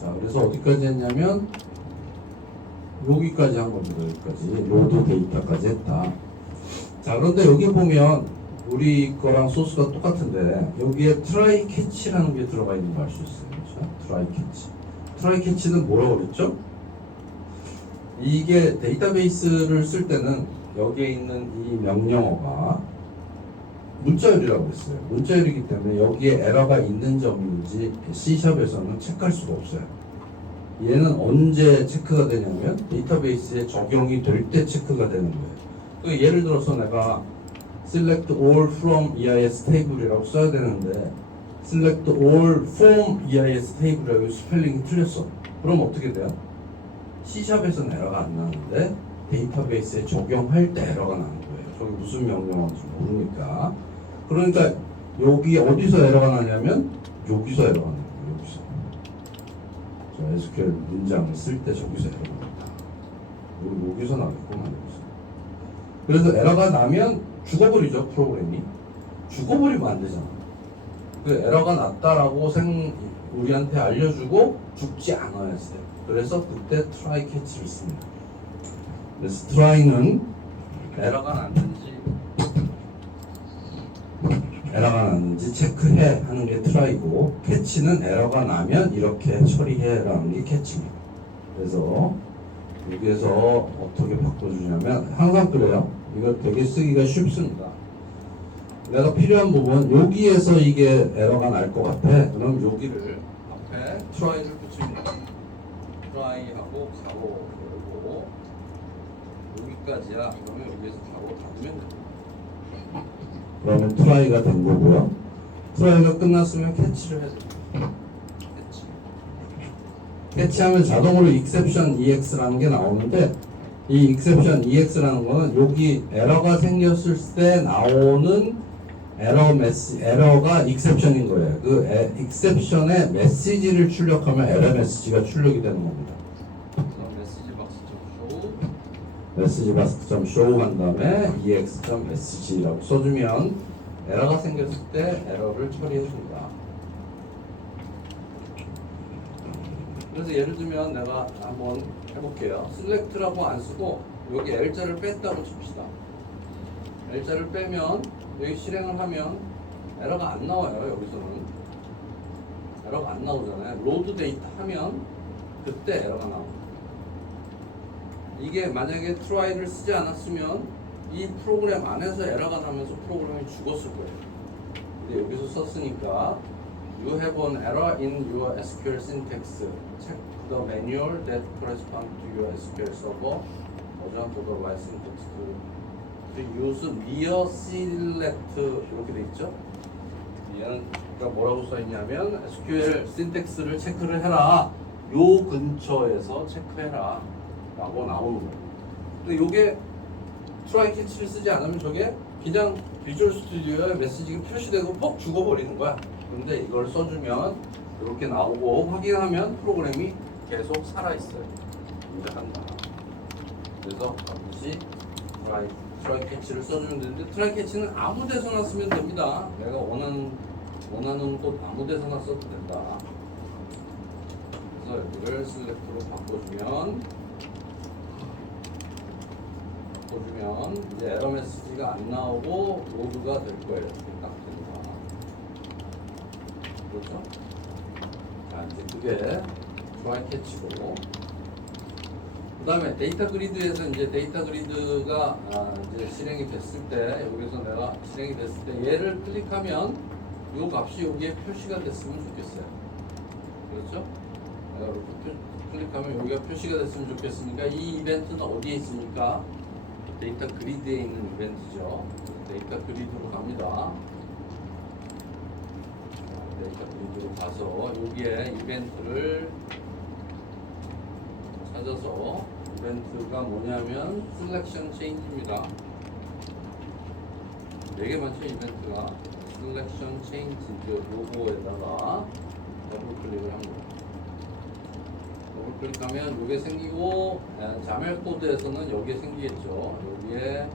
자, 그래서 어디까지 했냐면 여기까지 한 겁니다. 여기까지 로드 데이터까지 했다. 자, 그런데 여기 보면 우리 거랑 소스가 똑같은데 여기에 트라이 캐치라는 게 들어가 있는 거 알 수 있어요. 그렇죠? 트라이 캐치. 트라이 캐치는 뭐라고 그랬죠? 이게 데이터베이스를 쓸 때는 여기에 있는 이 명령어가 문자열이라고 했어요. 문자열이기 때문에 여기에 에러가 있는 점인지 C샵에서는 체크할 수가 없어요. 얘는 언제 체크가 되냐면 데이터베이스에 적용이 될 때 체크가 되는 거예요. 예를 들어서 내가 select all from EIS table이라고 써야 되는데 select all from EIS table이라고 스펠링이 틀렸어. 그럼 어떻게 돼요? C샵에서는 에러가 안 나는데 데이터베이스에 적용할 때 에러가 나는 거예요. 저기 무슨 명령어인지 모르니까. 그러니까 여기 어디서 에러가 나냐면 여기서 에러가 나는 거예요. 여기서. 자, SQL 문장을 쓸 때 저기서 에러가 납니다. 여기서 나겠구만. 여기서. 그래서 에러가 나면 죽어버리죠. 프로그램이. 죽어버리면 안 되잖아. 그 에러가 났다라고 우리한테 알려주고 죽지 않아야 돼요. 그래서 그때 try catch를 씁니다. 그래서 try는 에러가 났는지 체크해 하는 게 try고, catch는 에러가 나면 이렇게 처리해라는 게 catch입니다. 그래서 여기에서 어떻게 바꿔주냐면 항상 그래요. 이거 되게 쓰기가 쉽습니다. 내가 필요한 부분 여기에서 이게 에러가 날 것 같아. 그럼 여기를 앞에 try를 붙입니다. try하고 가로 열고 여기까지야. 그러면 여기에서 가로 닫으면 됩니다. 그러면 try가 된 거고요. try가 끝났으면 catch를 해야 됩니다. 캐치하면 자동으로 exception ex라는 게 나오는데 이 exception ex라는 거는 여기 에러가 생겼을 때 나오는 에러가 exception인 거예요. 그 exception에 메시지를 출력하면 에러 메시지가 출력이 되는 겁니다. 메시지 박스.show 한 다음에 ex.message라고 써주면 에러가 생겼을 때 에러를 처리해 줍니다. 그래서 예를 들면 내가 한번 해볼게요. select라고 안 쓰고 여기 L자를 뺐다고 칩시다. L자를 빼면 여기 실행을 하면 에러가 안 나와요. 여기서는 에러가 안 나오잖아요. 로드 데이터 하면 그때 에러가 나옵니다. 이게 만약에 try를 쓰지 않았으면 이 프로그램 안에서 에러가 나면서 프로그램이 죽었을 거예요. 근데 여기서 썼으니까 You have an error in your SQL syntax. Check the manual that corresponds to your SQL server version for the right syntax to use near select 이렇게 돼 있죠. 얘는 뭐라고 써 있냐면 SQL syntax를 체크를 해라. 요 근처에서 체크해라 라고 나오는 거예요. 근데 요게 try catch를 쓰지 않으면 저게 그냥 비주얼 스튜디오에 메시지가 표시되고 퍽 죽어버리는 거야. 그런데 이걸 써주면 이렇게 나오고 확인하면 프로그램이 계속 살아있어요. 이제 한다. 그래서 반드시 try catch를 써주면 되는데 try catch는 아무 데서나 쓰면 됩니다. 내가 원하는 곳 아무 데서나 써도 된다. 그래서 여기를 select로 바꿔주면 이제 에러 메시지가 안 나오고 로드가 될 거예요. 이렇게 딱 됩니다. 그렇죠? 자, 이제 그게 try catch고, 그 다음에 데이터 그리드에서 이제 데이터 그리드가 이제 실행이 됐을 때, 여기서 내가 실행이 됐을 때 얘를 클릭하면 이 값이 여기에 표시가 됐으면 좋겠어요. 그렇죠? 내가 이렇게 클릭하면 여기가 표시가 됐으면 좋겠으니까 이 이벤트는 어디에 있습니까? 데이터 그리드에 있는 이벤트죠. 데이터 그리드로 갑니다. 데이터 그리드로 가서 여기에 이벤트를 찾아서 이벤트가 뭐냐면 selection change입니다. 4개만 쳐 이벤트가 selection change 로고에다가 더블 클릭을 합니다. 더블 클릭하면 이게 생기고 자멜 코드에서는 여기에 생기겠죠. 여기에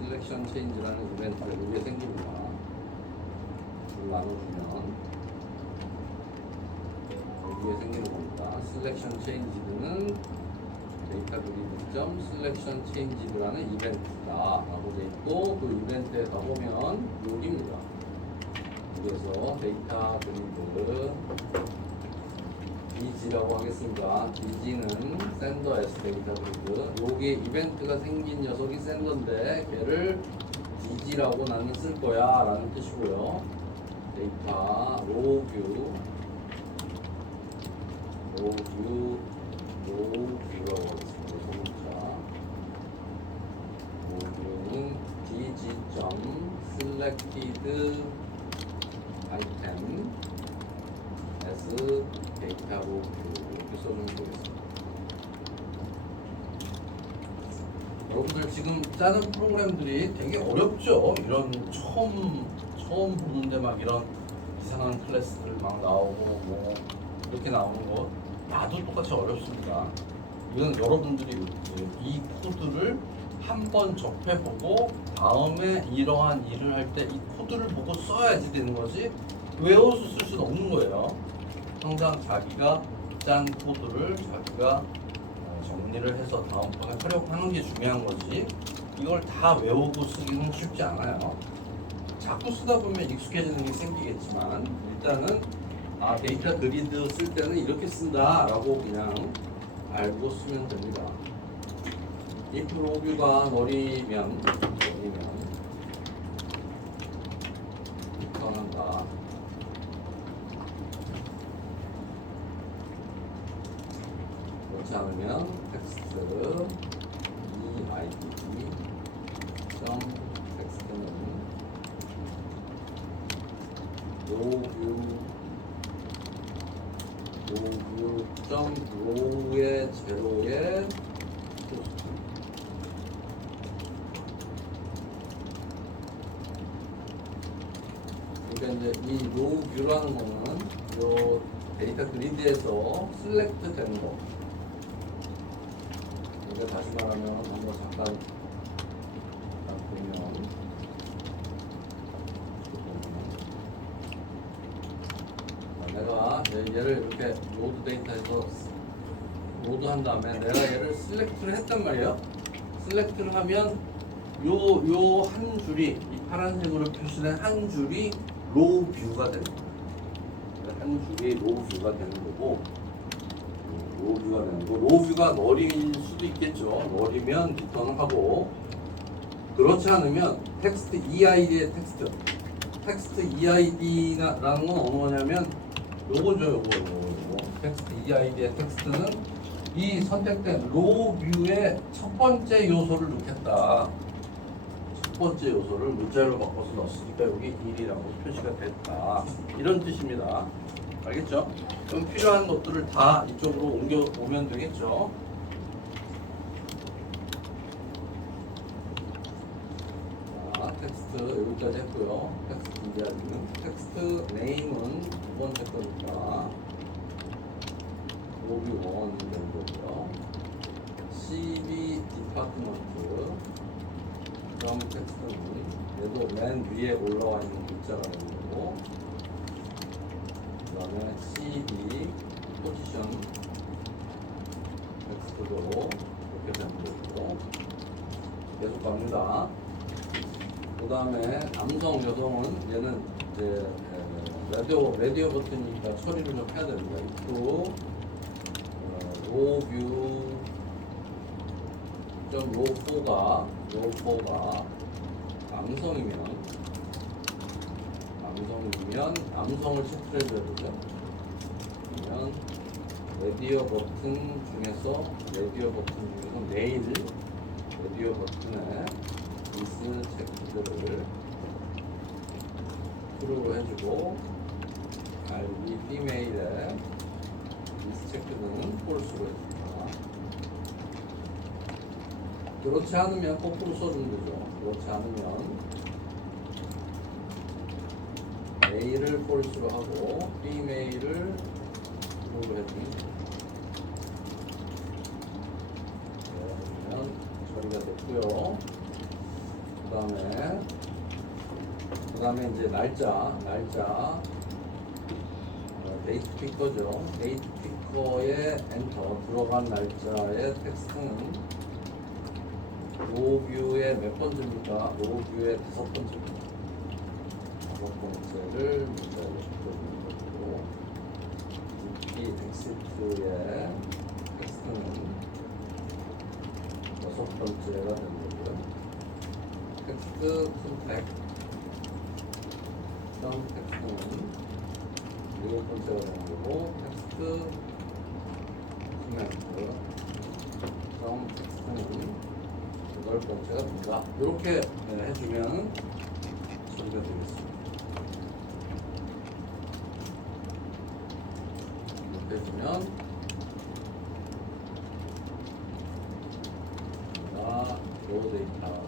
selection change라는 이벤트가 여기에 생깁니다. 이걸 나눠주면 이게 생기는 겁니다. 셀렉션 체인지드는 데이터 그리드 점 셀렉션 체인지드라는 이벤트다 라고 돼 있고 그 이벤트에 가보면 여기입니다. 그래서 데이터 그리드 DG라고 하겠습니다. DG는 sender as 데이터 그리드. 여기 이벤트가 생긴 녀석이 sender인데 걔를 DG라고 나는 쓸 거야 라는 뜻이고요. 데이터 로우 뷰라고 하겠습니다. 소문자 로우뷰는 dg.selected item as 데이터 로우 이렇게 써주면 되겠습니다. 여러분들 지금 짜는 프로그램들이 되게 어렵죠? 이런 처음 보는데 막 이런 이상한 클래스들 막 나오고 뭐 이렇게 나오는 거 나도 똑같이 어렵습니다. 이건 여러분들이 이 코드를 한번 접해보고 다음에 이러한 일을 할 때 이 코드를 보고 써야지 되는 거지 외워서 쓸 수는 없는 거예요. 항상 자기가 짠 코드를 자기가 정리를 해서 다음번에 활용하는 게 중요한 거지 이걸 다 외우고 쓰기는 쉽지 않아요. 자꾸 쓰다 보면 익숙해지는 게 생기겠지만 일단은 데이터 그리드 쓸 때는 이렇게 쓴다 라고 그냥 알고 쓰면 됩니다. if 로뷰가 널이면 리턴한다. 그렇지 않으면 텍스트 eid 점 텍스트는 로뷰.row의 제로의 그러니까 이제 이 로뷰라는 거는 요 데이터 그리드에서 셀렉트 된 거. 이거 다시 말하면 한번 잠깐 보면 내가 얘를 이렇게 로드 데이터에서 로드한 다음에 내가 얘를 셀렉트를 했단 말이에요. 셀렉트를 하면 요 한 줄이 이 파란색으로 표시된 한 줄이 로우 뷰가 되는 거예요. 한 줄이 로우 뷰가 되는 거고 로우 뷰가 되는 거. 로우 뷰가 널일 수도 있겠죠. 널이면 리턴을 하고 그렇지 않으면 텍스트 EID의 텍스트 EID라는 건 어느 거냐면 요거죠. 요거. 텍스트 EID의 텍스트는 이 선택된 로우 뷰의 첫 번째 요소를 넣겠다. 첫 번째 요소를 문자로 바꿔서 넣었으니까 여기 1이라고 표시가 됐다. 이런 뜻입니다. 알겠죠? 그럼 필요한 것들을 다 이쪽으로 옮겨 오면 되겠죠? 자, 텍스트 여기까지 했고요. 텍스트 이야기는 텍스트 네임은 두 번째 거니까 로비 1이 된 거고요. CB 디파트먼트 그다음 텍스트는 얘도 맨 위에 올라와 있는 글자가 되는 거고 그 다음에 CD 포지션 텍스트도 이렇게 되는 거고 계속 갑니다. 그 다음에 남성, 여성은 얘는 이제 라디오 버튼이니까 처리를 좀 해야 됩니다. 이프 로뷰.로우가 남성을 체크해 줘야 되죠. 그러면 라디오 버튼 중에서 메일 라디오 버튼에 is 체크를 트루로 해주고 이 female에 is 체크는 false로 해줍니다. 그렇지 않으면 거꾸로 써주는 거죠. 그렇지 않으면 A를 false로 하고 B메일을 true로 해줍니다. 그러면 처리가 됐고요. 그 다음에 이제 날짜 데이트 피커죠. 데이트 피커에 엔터 들어간 날짜의 텍스트는 로뷰의 몇 번째입니까? 로뷰의 5번째입니다. 5번째를 문자로 적어주는 거고, 이 엑시트의 텍스트는 6번째가 되는 거고요. 텍스트 선택 텍스트는 7번째가 되는 거고, 텍스트 코멘트 텍스트는 8번째가 됩니다. 이렇게 해주면 처리가 되겠습니다. 이렇게 해주면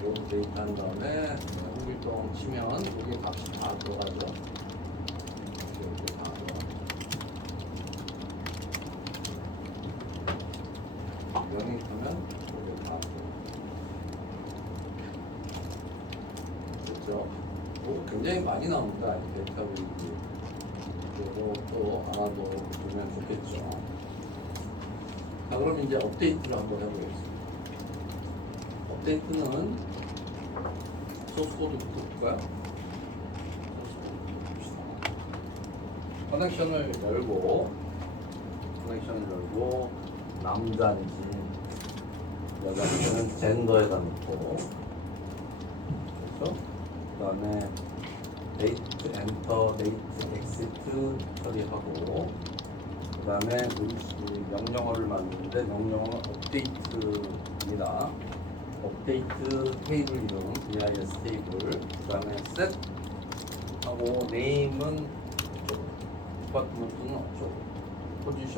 로드 데이터 한 다음에 홍길동 치면 여기 값이 다 들어가죠. 이렇게 다 들어가죠. 영입하면 여기 다 들어가죠. 그렇죠? 굉장히 많이 나옵니다. 이 데이터베이스. 이것도 알아두면 좋겠죠. 자, 그럼 이제 업데이트를 한번 해보겠습니다. 업데이트는 소스코드부터 볼까요? 커넥션을 열고 남자인지 여자인지는 젠더에다 넣고, 그렇죠? 그 다음에 데이트 엔터, 데이트 엑시트 처리하고, 그 다음에 명령어를 만드는데 명령어는 업데이트입니다. 업데이트 테이블 이름 BIS 테이블, 그 다음에 set 하고 네임은 디파트먼트는 없죠. 포지션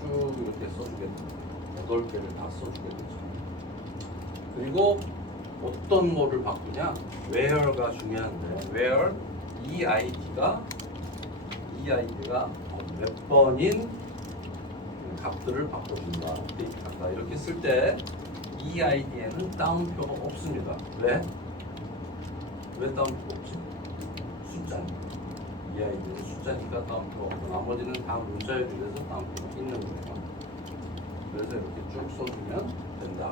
쭉 이렇게 써주게 됩니다. 8개를 다 써주게 되죠. 그리고 어떤 거를 바꾸냐? where가 중요한데, where 이 아이디가 몇 번인 값들을 바꿔준다. 업데이트한다. 이렇게 쓸 때 이 아이디에는 다운표가 없습니다. 왜? 왜 다운표가 없지? 숫자니까. 이 아이디는 숫자니까 다운표가 없고, 나머지는 다 문자에 비해서 다운표가 있는 거예요. 그래서 이렇게 쭉 써주면 된다.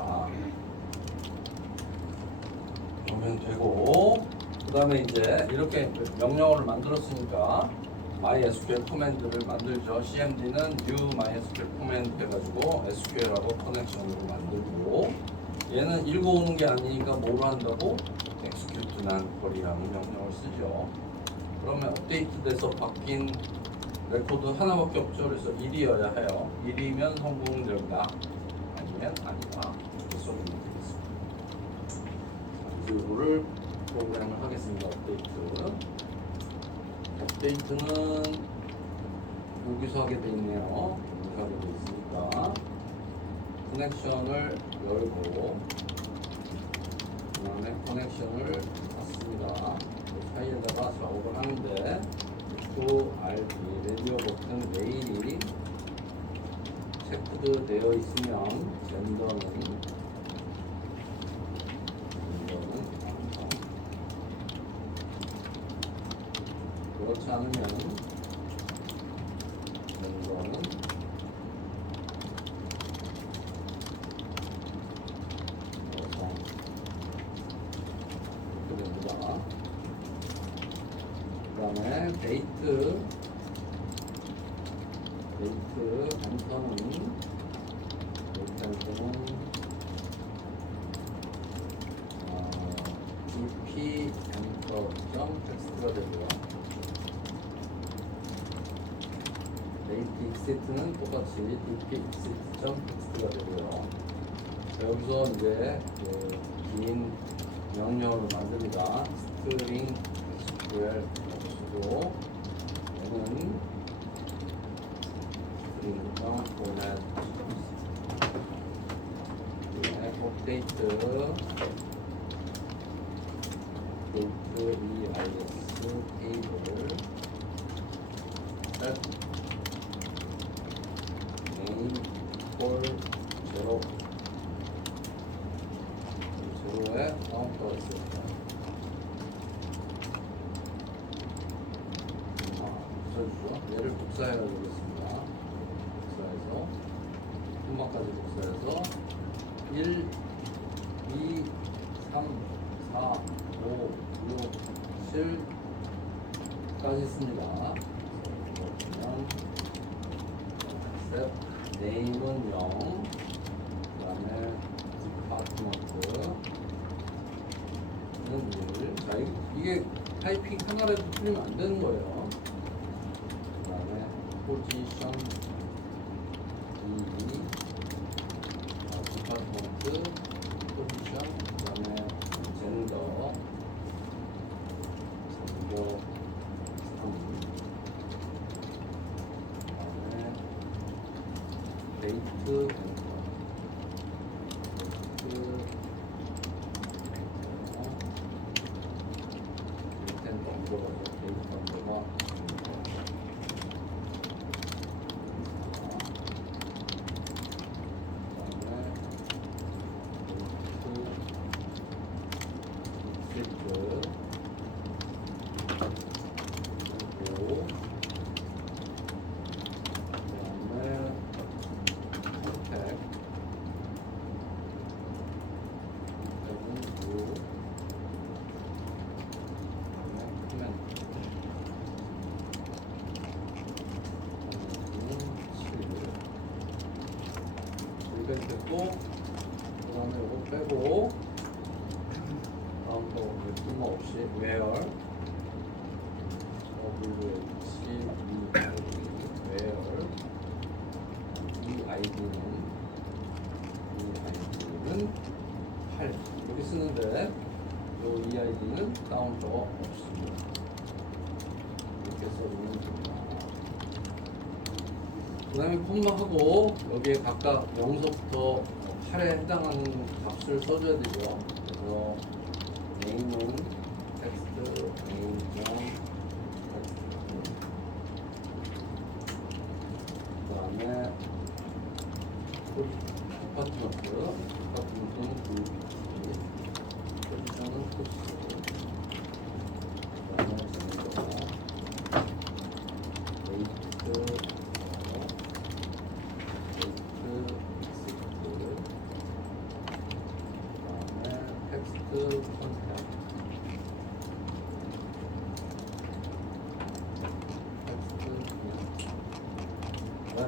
그러면 되고, 그 다음에 이제 이렇게 명령어를 만들었으니까 MySQL 코맨드를 만들죠. CMD는 new MySQL 코맨드 해가지고 SQL하고 커넥션으로 만들고, 얘는 읽어오는 게 아니니까 뭘 한다고? execute 난 query라는 명령을 쓰죠. 그러면 업데이트 돼서 바뀐 레코드 하나밖에 없죠. 그래서 1이어야 해요. 1이면 성공적이다, 아니면 아니다. 이렇게 써주면 되겠습니다. 이거를 프로그램을 하겠습니다. 업데이트는 여기서 하게 돼 있네요. 여기서 하게 돼 있으니까 커넥션을 열고, 그 다음에 커넥션을 닫습니다. 그 사이에다가 작업을 하는데 RB 레디오 버튼 메일이 체크드 되어 있으면 젠더는 그렇지 않으면 젠더는 이렇게 됩니다. 그 다음에 데이트 엔터는 dp 엔터 점 텍스트가 되고요. 데이트 익시트는 똑같이 dp 익시트 점 텍스트가 되고요. 여기서 이제 긴 명령을 만듭니다. 스트링 SQL 쓰고, 얘는 스트링과 포맷, 업데이트 EIS 테이블 set name for 0 제로에 카운터가 있습니다. 써주죠. 얘를 복사해 보겠습니다. 복사해서 콤마까지 복사해서 1, 2, 3, 4, 5, 6, 7까지 씁니다. 그냥 셋, 네임은 0, 그 다음에 디파트먼트는 1. 자, 이게 타이핑 하나라도 틀리면 안 되는 거예요. 그 다음에 포지션 2, 디파트먼트, 포지션, 그 다음에 젠더 3, 그 다음에 데이트, 됐고, 그 다음에 이거 빼고, 다음 거 뜬금없이 where where 이 아이디는 8 이렇게 쓰는데 이 아이디는 다운 적 없습니다. 이렇게 써주면 됩니다. 그 다음에 콤마하고 여기에 각각 0서부터 8에 해당하는 값을 써줘야 되죠. 그래서 name은 텍스트, name, 그 다음에 디파트먼트는 포지션은 코스, 그 다음에 젠더,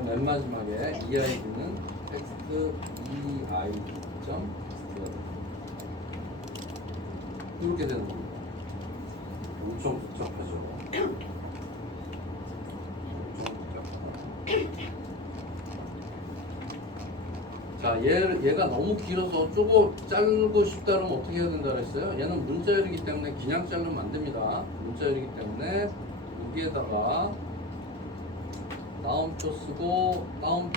맨 마지막에 EID는 텍스트 EID 점 이렇게 되는 겁니다. 엄청 복잡하죠. 엄청 복잡하다. 자, 얘가 너무 길어서 쪼고 자르고 싶다 그러면 어떻게 해야 된다 그랬어요? 얘는 문자열이기 때문에 그냥 자르면 안 됩니다. 문자열이기 때문에 여기에다가 다운표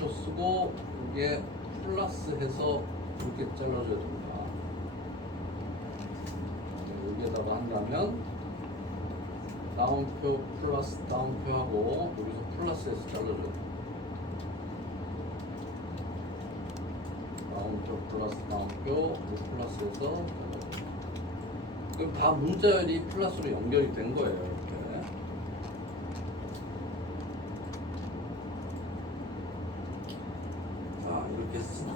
쓰고 여기에 플러스 해서 이렇게 잘라줘야 됩니다. 여기에다가 한다면 다운표 플러스 다운표 하고 여기서 플러스 해서 잘라줘야 됩니다. 다운표 플러스 다운표 플러스 해서 그럼 다 문자열이 플러스로 연결이 된 거예요.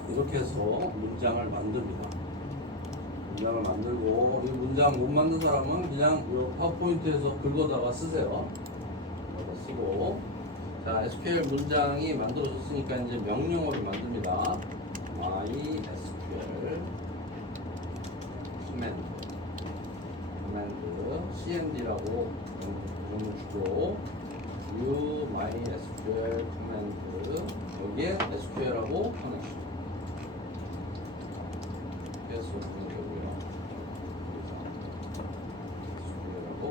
이렇게 해서 문장을 만듭니다. 문장을 만들고 이 문장 못 만든 사람은 그냥 이 파워포인트에서 긁어다가 쓰세요. 쓰고 자 SQL 문장이 만들어졌으니까 이제 명령어를 만듭니다. MySQL command cmd라고 이름을 주고 new MySQL command 여기에 SQL하고 커넥션 계속 보내고요. SQL하고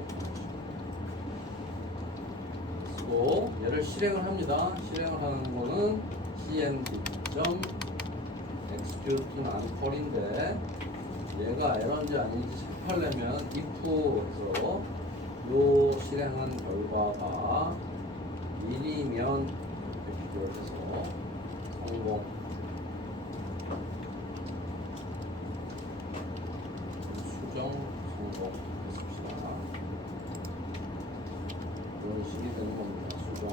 쓰고 얘를 실행을 합니다. 실행을 하는 거는 cmd.execute는 unCall인데 얘가 에러인지 아닌지 체크하려면 if에서 요 실행한 결과가 1이면 이렇게 비교해서 성공 수정 성공 했습니다. 이런 식이 되는 겁니다. 수정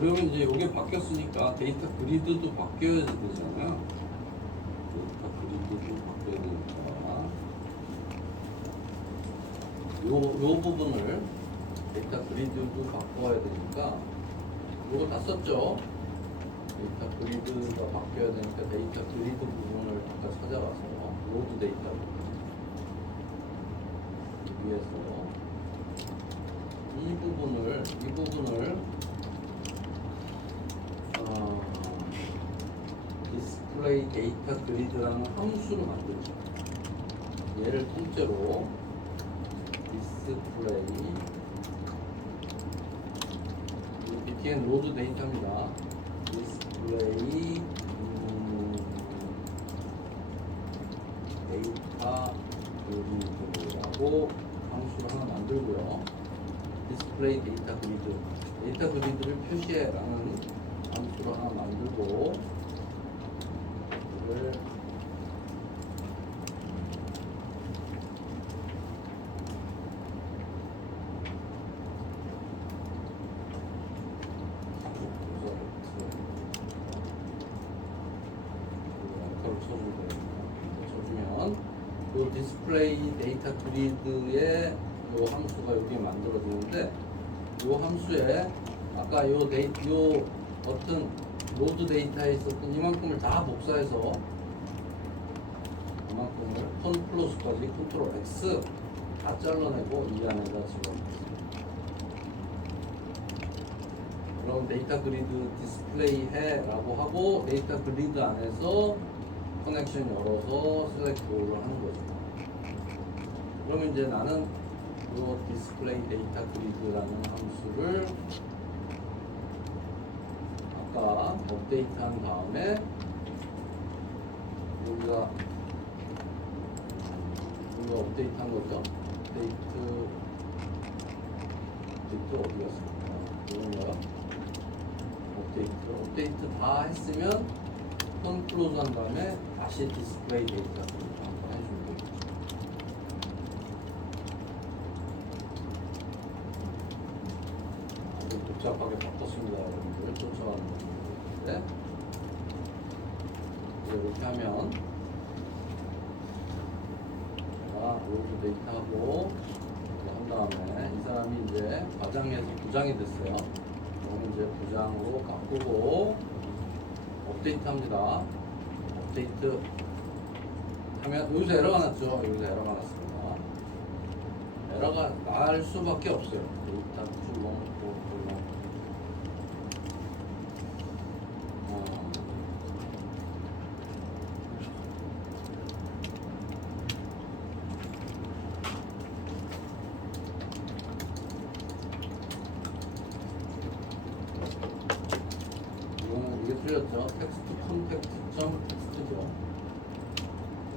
그러면 이제 이게 바뀌었으니까 데이터 그리드도 바뀌어야 되잖아요. 데이터 그리드도 바뀌어야 되니까 요 부분을 데이터 그리드도 바꿔야 되니까 요거 다 썼죠. 데이터 그리드가 바뀌어야 되니까 데이터 그리드 부분을 아까 찾아가서 로드 데이터 위에서 이 부분을 디스플레이 데이터 그리드라는 함수로 만들죠. 얘를 통째로 디스플레이 btn 로드 데이터입니다. 디스플레이 데이터 그리드라고 함수를 하나 만들고요. 디스플레이 데이터 그리드 데이터 그리드를 표시해라는 함수를 하나 만들고 이걸 쳐주면 이 디스플레이 데이터 그리드의 이 함수가 여기 만들어지는데 이 함수에 아까 요 어떤 로드 데이터에 있었던 이만큼을 다 복사해서 이만큼을 컨플러스까지 컨트롤 X 다 잘라내고 이 안에다 집어넣습니다. 그럼 데이터 그리드 디스플레이 해라고 하고 데이터 그리드 안에서 커넥션 열어서 셀렉트 올을 하는 거죠. 그러면 이제 나는 이 디스플레이 데이터 그리드라는 함수를 아까 업데이트한 다음에 여기가 업데이트한 거죠. 업데이트 어디 갔습니까? 이건가요? 업데이트 다 했으면 클로즈 한 다음에 다시 디스플레이 데이터 그리드 한번 해주면 되겠죠. 복잡하게 바꿨습니다, 여러분들. 쫓아가는 건데 이렇게 하면 제가 로드 데이터하고 한 다음에 이 사람이 이제 과장에서 부장이 됐어요. 그러면 이제 부장으로 바꾸고 업데이트 합니다. 업데이트 하면 여기서 에러가 났죠. 여기서 에러가 났습니다. 에러가 날 수밖에 없어요. 데이터 주long 이게 틀렸죠. 텍스트 컨텍스트 점 텍스트죠.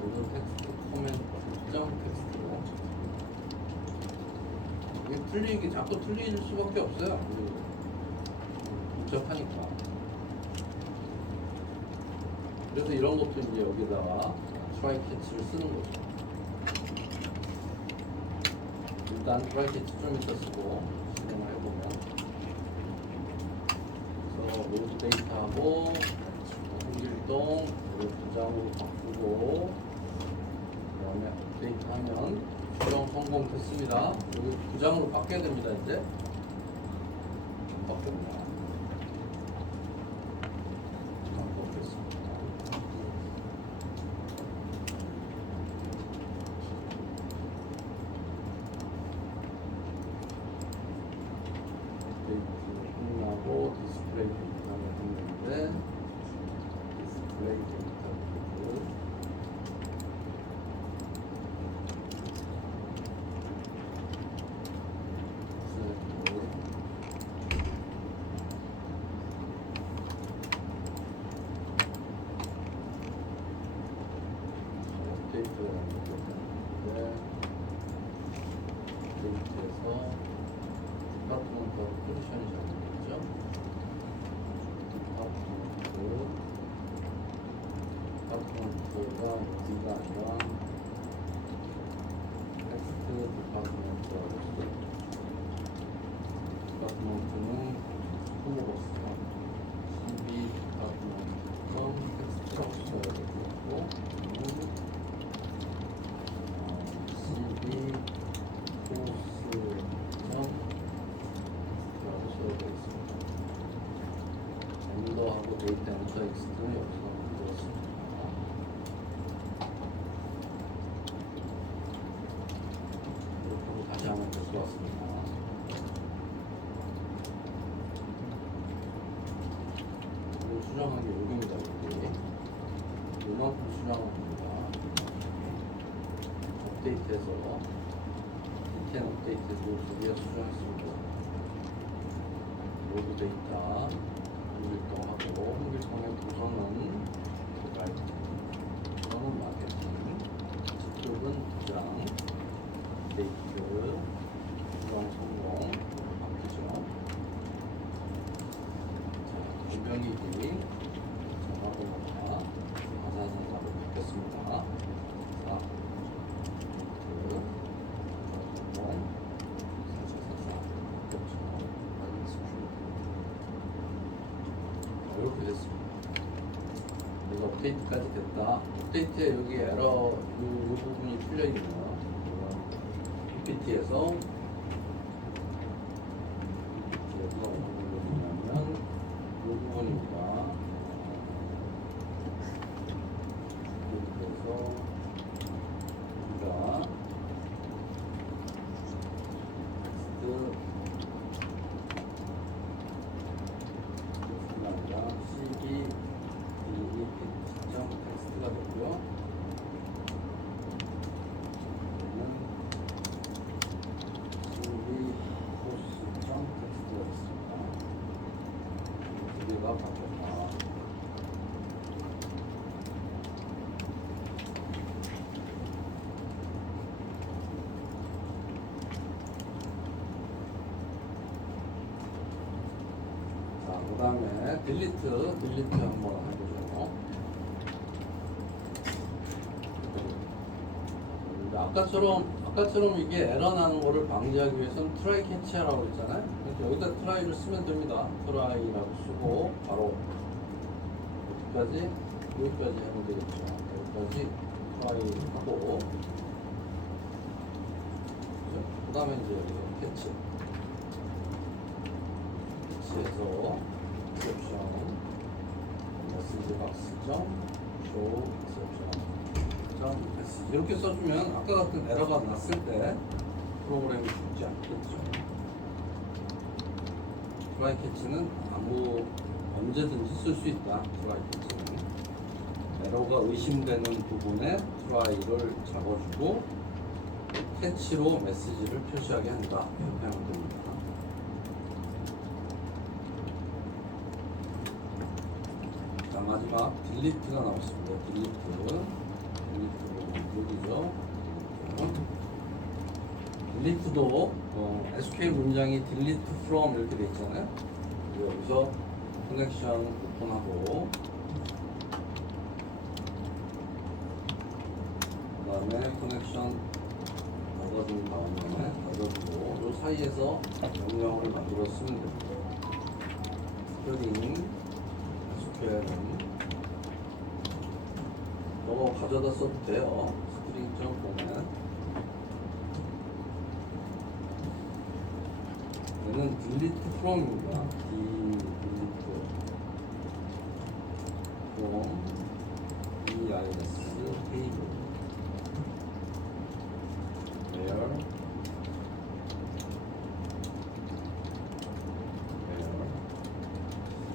여기서 텍스트 코멘트 점 텍스트고 이게 자꾸 틀릴 수밖에 없어요. 복잡하니까. 그래서 이런 것도 이제 여기다가 트라이 캐치를 쓰는 거죠. 일단 트라이 캐치 좀 이따 쓰고 진행을 해보면 로드 데이터하고 홍길동 부장으로 바꾸고 그다음에 업데이트 하면 수정 성공됐습니다. 여기 부장으로 바뀌어야 됩니다. 이제 바뀝니다. 바뀌었습니다. 업데이트 끝나고 디스플레이 데이터를 했는데 디스플레이 데이터 업데이트를 했는데 업데이트에서 디파트먼트하고 포지션이 잘못됐죠. 디파트먼트가 여기가 아니라 텍스트 디파트먼트라고 했어요. 디파트먼트는 스쿠버스가 엔터하고 데이터 엔터 엑스트는 여기서 만들었습니다. 이렇게 하고 다시 한번 들어왔습니다. 수정한 게 여기입니다. 여기 요만큼 수정한 겁니다. 업데이트해서 디텐 업데이트해서 두 개 수정했습니다. 로드 데이터 홍길동하고 홍길동의 도서는 저는 마케팅 측쪽은 부장 데이트 수정 성공 바뀌죠. 전병익이 전화번호가 4444로 바뀌었습니다. 자, 데이트 성공 4444 바뀌었죠. 이렇게 됐습니다. 그래서 업데이트까지 됐다. 업데이트에 여기 에러 이 부분이 풀려 있네요. PPT에서 어느 부분이냐면 이 부분입니다. 그래서 우리가 텍스트가 되고요. CV 호스점 텍스트가 됐습니다. 두 개가 바뀌었다. 자, 그 다음에 딜리트 한번 해보죠. 아까처럼 이게 에러 나는 거를 방지하기 위해서는 트라이 캐치하라고 했잖아요. 그래서 여기다 트라이를 쓰면 됩니다. 트라이라고 쓰고 바로 여기까지 하면 되겠죠. 여기까지 트라이 하고 그 다음에 이제 여기서 캐치해서 exception 메시지 박스점 show exception 이렇게 써주면 아까 같은 에러가 났을 때 프로그램이 죽지 않겠죠. 트라이 캐치는 언제든지 쓸 수 있다. 트라이 캐치는 에러가 의심되는 부분에 트라이를 잡아주고 캐치로 메시지를 표시하게 한다. 이렇게 하면 됩니다. 자, 마지막 딜리트가 나왔습니다. 여기죠. 딜리트도 SQL 문장이 delete from 이렇게 돼 있잖아요. 여기서 커넥션 오픈하고 그 다음에 커넥션 닫아준 다음에 닫아주고 이 사이에서 명령을 만들어 쓰면 됩니다. 스트링 SQL은 저거 가져다 써도 돼요. 스트링 보면 얘는 delete from입니다. delete from EIS table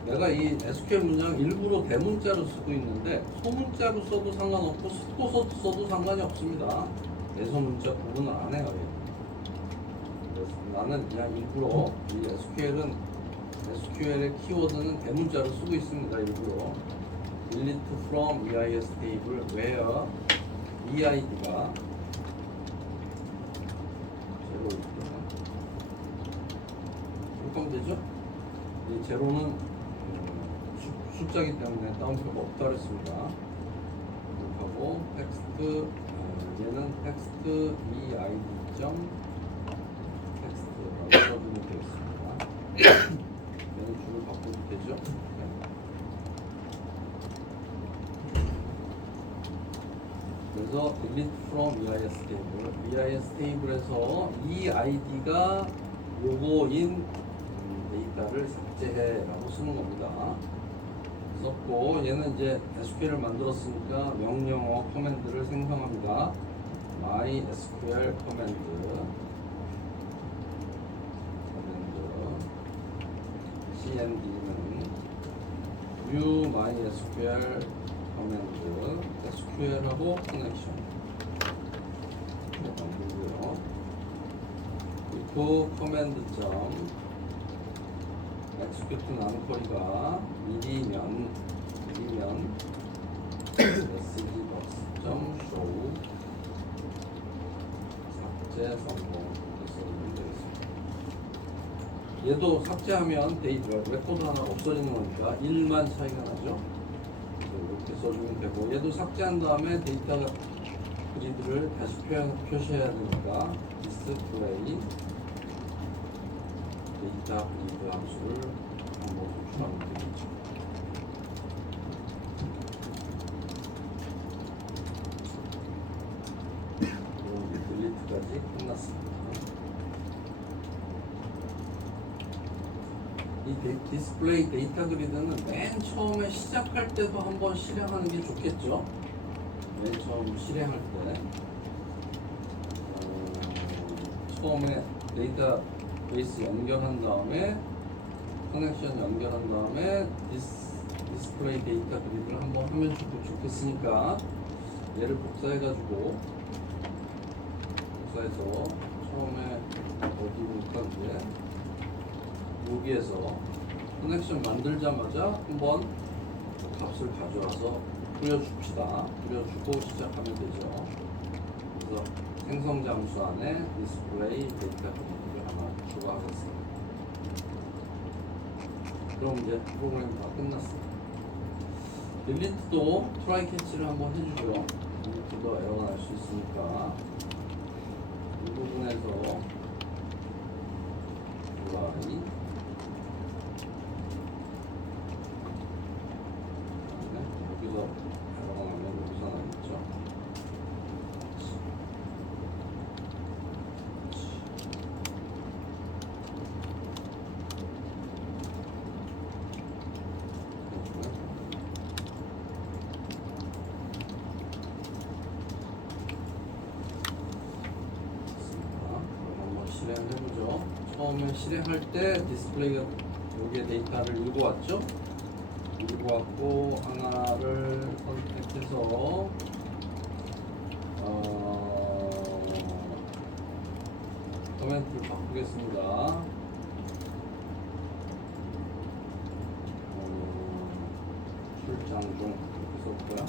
내가 이 SQL 문장 일부러 대문자로 쓰고 있는데 소문자로 써도 상관없고 숫고 써도 상관이 없습니다. 대소문자 구분을 안 해요. 그래서 나는 그냥 일부러 이 SQL의 키워드는 대문자로 쓰고 있습니다. 일부러 delete from EIS table where EID가 제로이고요. 이렇게 하면 되죠? 이 제로는 숫자기 때문에 따옴표가 없다 그랬습니다. 이렇게 하고 텍스트 얘는 텍스트 EID 점 텍스트라고 써주면 되겠습니다. 얘는 줄을 바꿔도 되죠? 그래서 delete from EIS table EIS table에서 EID가 요거인 데이터를 삭제해 라고 쓰는 겁니다. 썼고 얘는 이제 SQL을 만들었으니까 명령어 커맨드를 생성합니다. MySQL 커맨드 cmd는 new MySQL 커맨드 SQL하고 커넥션 만들고요. if 커맨드 점 execute 난커리가 1이면 message show 삭제 성공 써주면 되겠습니다. 얘도 삭제하면 데이터 레코드 하나 없어지는 거니까 1만 차이가 나죠. 이렇게 써주면 되고 얘도 삭제한 다음에 데이터 그리드를 다시 표시해야 되니까 display 데이터 그리드 함수를 한번 호출하면 되겠죠. 딜리트까지 끝났습니다. 이 디스플레이 데이터 그리드는 맨 처음에 시작할 때도 한번 실행하는 게 좋겠죠. 맨 처음 실행할 때 처음에 데이터베이스 연결한 다음에 커넥션 연결한 다음에 디스플레이 데이터 그리드를 한번 하면 좋겠으니까 얘를 복사해가지고 복사해서 처음에 어디부터 이제 여기에서 커넥션 만들자마자 한번 값을 가져와서 뿌려줍시다. 뿌려주고 시작하면 되죠. 그래서 생성 잠수 안에 디스플레이 데이터 커맨드를 하나 추가하겠습니다. 그럼 이제 프로그램이 다 끝났습니다. 딜리트도 트라이 캐치를 한번 해주죠. 딜리트도 에러가 날 수 있으니까 이 부분에서 트라이 여기서 에러가 나면 여기서 나겠죠. 실행해보죠. 처음에 실행할 때 디스플레이가 여기에 데이터를 읽어왔죠. 읽어왔고 하나를 선택해서 커멘트를 바꾸겠습니다. 출장 중 이렇게 써볼까요?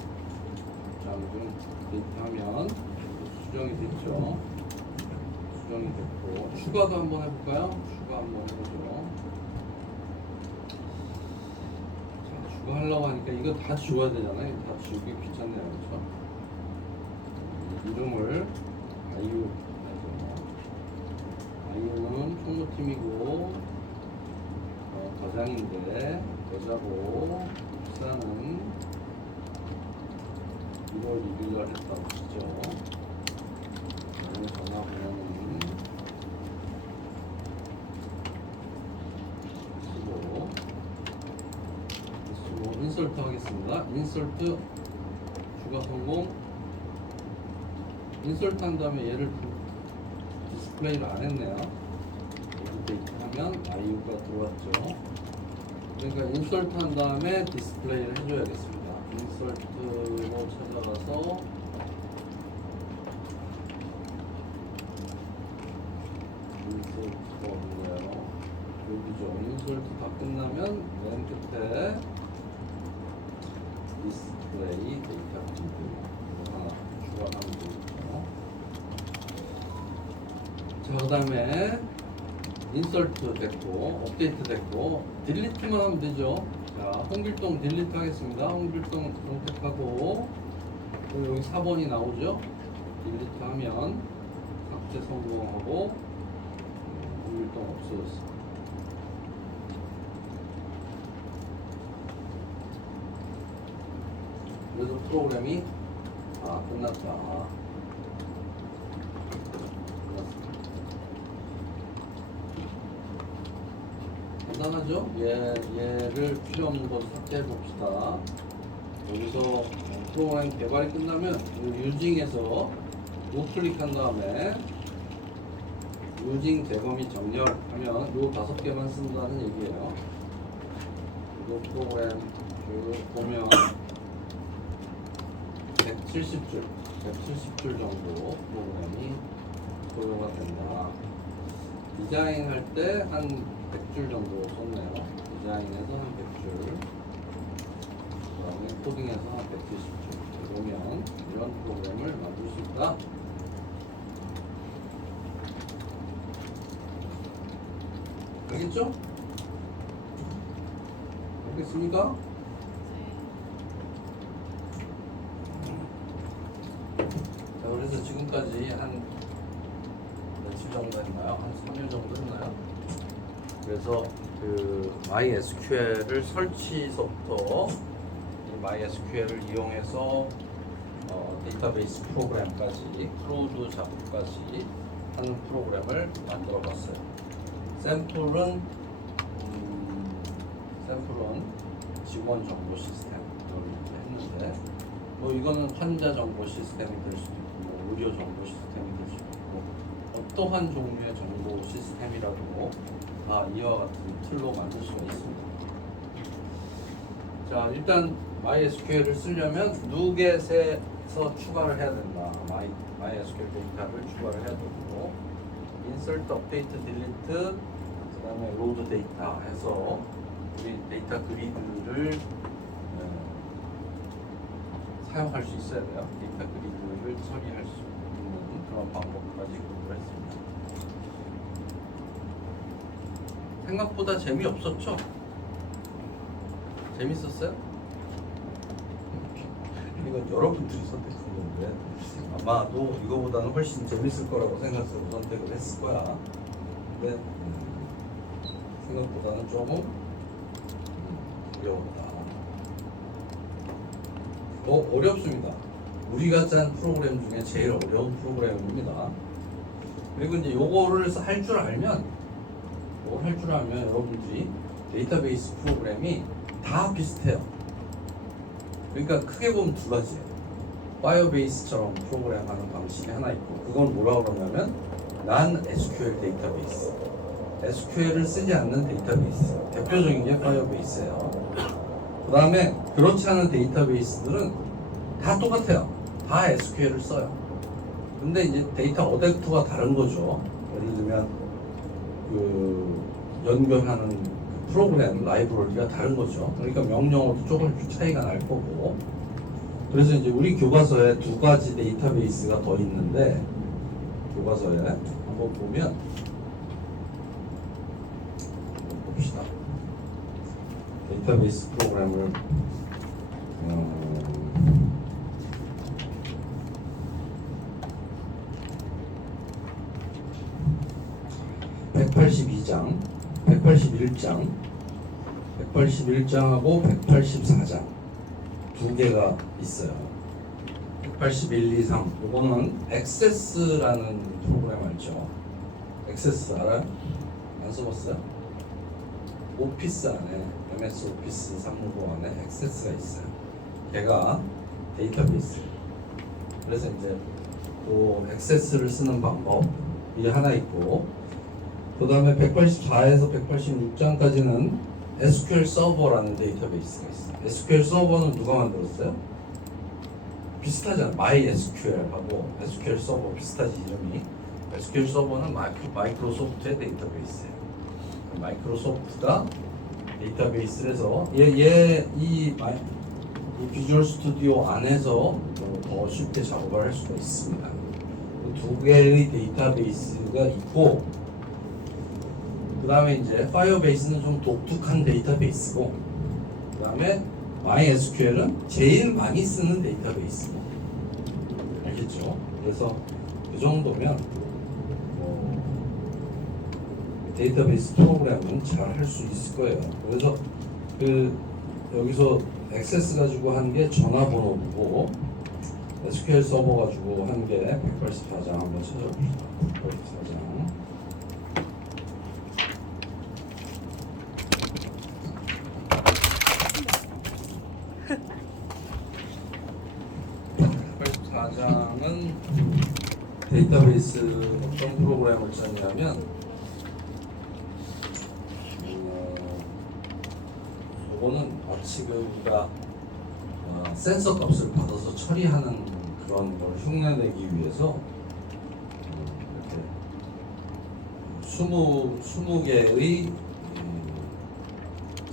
출장 중 데이터 하면 수정이 됐죠. 수정이 됐고 추가도 한번 해볼까요? 추가 한번 해보죠. 자, 추가하려고 하니까 이거 다 지워야 되잖아요. 다 지우기 귀찮네요, 그렇죠? 이름을 아이유 해서 아이유는 총무팀이고 과장인데 여자고 입사는 1월 2일 날 했다고 했죠. 전화번호는 쓰고 인설트 하겠습니다. 인설트 추가 성공. 인설트 한 다음에 얘를 디스플레이를 안 했네요. 데이터 하면 아이유가 들어왔죠. 그러니까 인설트 한 다음에 디스플레이를 해줘야겠습니다. 인설트로 찾아가서 인설트가 어딘가요? 여기죠. 인설트 다 끝나면 맨 끝에 디스플레이 데이터 컴퓨터 하나 추가하면 되겠죠. 자, 그 다음에 인설트 됐고 업데이트 됐고 딜리트만 하면 되죠. 자, 홍길동 딜리트 하겠습니다. 홍길동 선택하고 여기 4번이 나오죠. 딜리트 하면 삭제 성공하고 홍길동 없어졌습니다. 그래서 프로그램이 끝났다. 간단하죠? 얘를 필요 없는 거 삭제해 봅시다. 여기서 프로그램 개발이 끝나면 유징에서 우클릭한 다음에 유징 재범위 정렬하면 요 5개만 쓴다는 얘기예요. 이 프로그램 쭉 보면 170줄 정도 프로그램이 소요가 된다. 디자인할 때 한 100줄 정도 썼네요. 디자인에서 한 100줄, 그 다음에 코딩에서 한 170줄 보면 이런 프로그램을 만들 수 있다. 알겠죠? 알겠습니까? 자, 그래서 지금까지 한 며칠 정도 했나요? 한 3일 정도 했나요? 그래서 그 MySQL을 설치서부터 이 MySQL을 이용해서 데이터베이스 프로그램까지 크루드 작업까지 하는 프로그램을 만들어 봤어요. 샘플은 직원 정보 시스템을 이렇게 했는데 뭐 이거는 환자 정보 시스템이 될 수도 있고 뭐 의료 정보 시스템이 될 수도 있고 어떠한 종류의 정보 시스템이라도 다 이와 같은 틀로 만들 수가 있습니다. 자, 일단 MySQL을 쓰려면 누겟에서 추가를 해야 된다. MySQL 데이터를 추가를 해야 되고 insert, update, delete, 그 다음에 load 데이터 해서 우리 데이터 그리드를 사용할 수 있어야 돼요. 데이터 그리드를 처리할 수 있는 그런 방법까지 공부를 했습니다. 생각보다 재미없었죠? 재밌었어요? 이건 여러분들이 선택한 건데 아마도 이거보다는 훨씬 재밌을 거라고 생각해서 선택을 했을 거야. 근데 생각보다는 조금 어려웠다. 어렵습니다. 우리가 짠 프로그램 중에 제일 어려운 프로그램입니다. 그리고 이제 요거를 할 줄 알면 여러분들이 데이터베이스 프로그램이 다 비슷해요. 그러니까 크게 보면 두 가지예요. 파이어베이스처럼 프로그램하는 방식이 하나 있고 그건 뭐라고 그러냐면 난 SQL 데이터베이스, SQL을 쓰지 않는 데이터베이스, 대표적인 게 파이어베이스예요. 그 다음에 그렇지 않은 데이터베이스들은 다 똑같아요. 다 SQL을 써요. 근데 이제 데이터 어댑터가 다른 거죠. 예를 들면 그 연결하는 그 프로그램 라이브러리가 다른 거죠. 그러니까 명령어도 조금 차이가 날 거고. 그래서 이제 우리 교과서에 두 가지 데이터베이스가 더 있는데 교과서에 한번 보면 봅시다. 데이터베이스 프로그램을 182장, 181장, 181장하고 184장 두 개가 있어요. 181, 2, 3 이거는 액세스라는 프로그램 알죠? 액세스 알아요? 안 써봤어요? 오피스 안에 MS 오피스 365 안에 액세스가 있어요. 걔가 데이터베이스. 그래서 이제 그 액세스를 쓰는 방법이 하나 있고, 그 다음에 184에서 186장까지는 SQL 서버라는 데이터베이스가 있어요. SQL 서버는 누가 만들었어요? 비슷하잖아. MySQL하고 SQL 서버 비슷하지 이름이. SQL 서버는 마이크로소프트의 데이터베이스예요. 마이크로소프트가 데이터베이스를 해서 이 비주얼 스튜디오 안에서 더 쉽게 작업을 할 수가 있습니다. 두 개의 데이터베이스가 있고, 그 다음에 이제 파이어베이스는 좀 독특한 데이터베이스고, 그 다음에 MySQL은 제일 많이 쓰는 데이터베이스고, 알겠죠? 그래서 그 정도면 데이터베이스 프로그램은 잘 할 수 있을 거예요. 그래서 그 여기서 액세스 가지고 한 게 전화번호고, SQL 서버 가지고 한 게 184장 한번 찾아봅시다. 184장. 데이터베이스 어떤 프로그램을 짜냐면 이거는 마치 우리가 센서 값을 받아서 처리하는 그런 걸 흉내내기 위해서 이렇게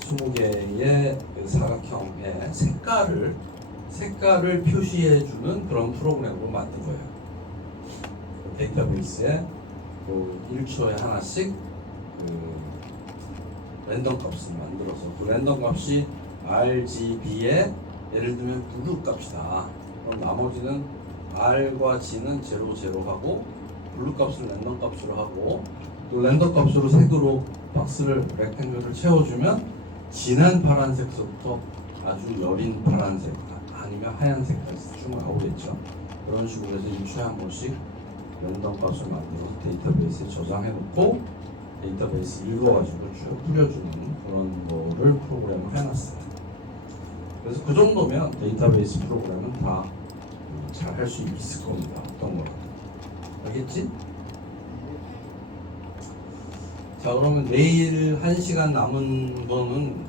20개의 사각형의 색깔을 표시해주는 그런 프로그램으로 만든 거예요. 데이터베이스에 1초에 하나씩 랜덤 값을 만들어서 그 랜덤 값이 RGB에 예를 들면 블루 값이다. 그럼 나머지는 R과 G는 0, 0 하고 블루 값을 랜덤 값으로 하고 또 랜덤 값으로 색으로 박스를 렉탱글을 채워주면 진한 파란색부터 아주 여린 파란색 아니면 하얀색까지 쭉 나오겠죠. 그런 식으로 해서 1초에 한 번씩 랜덤 값을 만들어서 데이터베이스에 저장해 놓고 데이터베이스 읽어가지고 쭉 뿌려주는 그런 거를 프로그램을 해놨어요. 그래서 그 정도면 데이터베이스 프로그램은 다 잘 할 수 있을 겁니다. 어떤 거라도. 알겠지? 자, 그러면 내일 1시간 남은 거는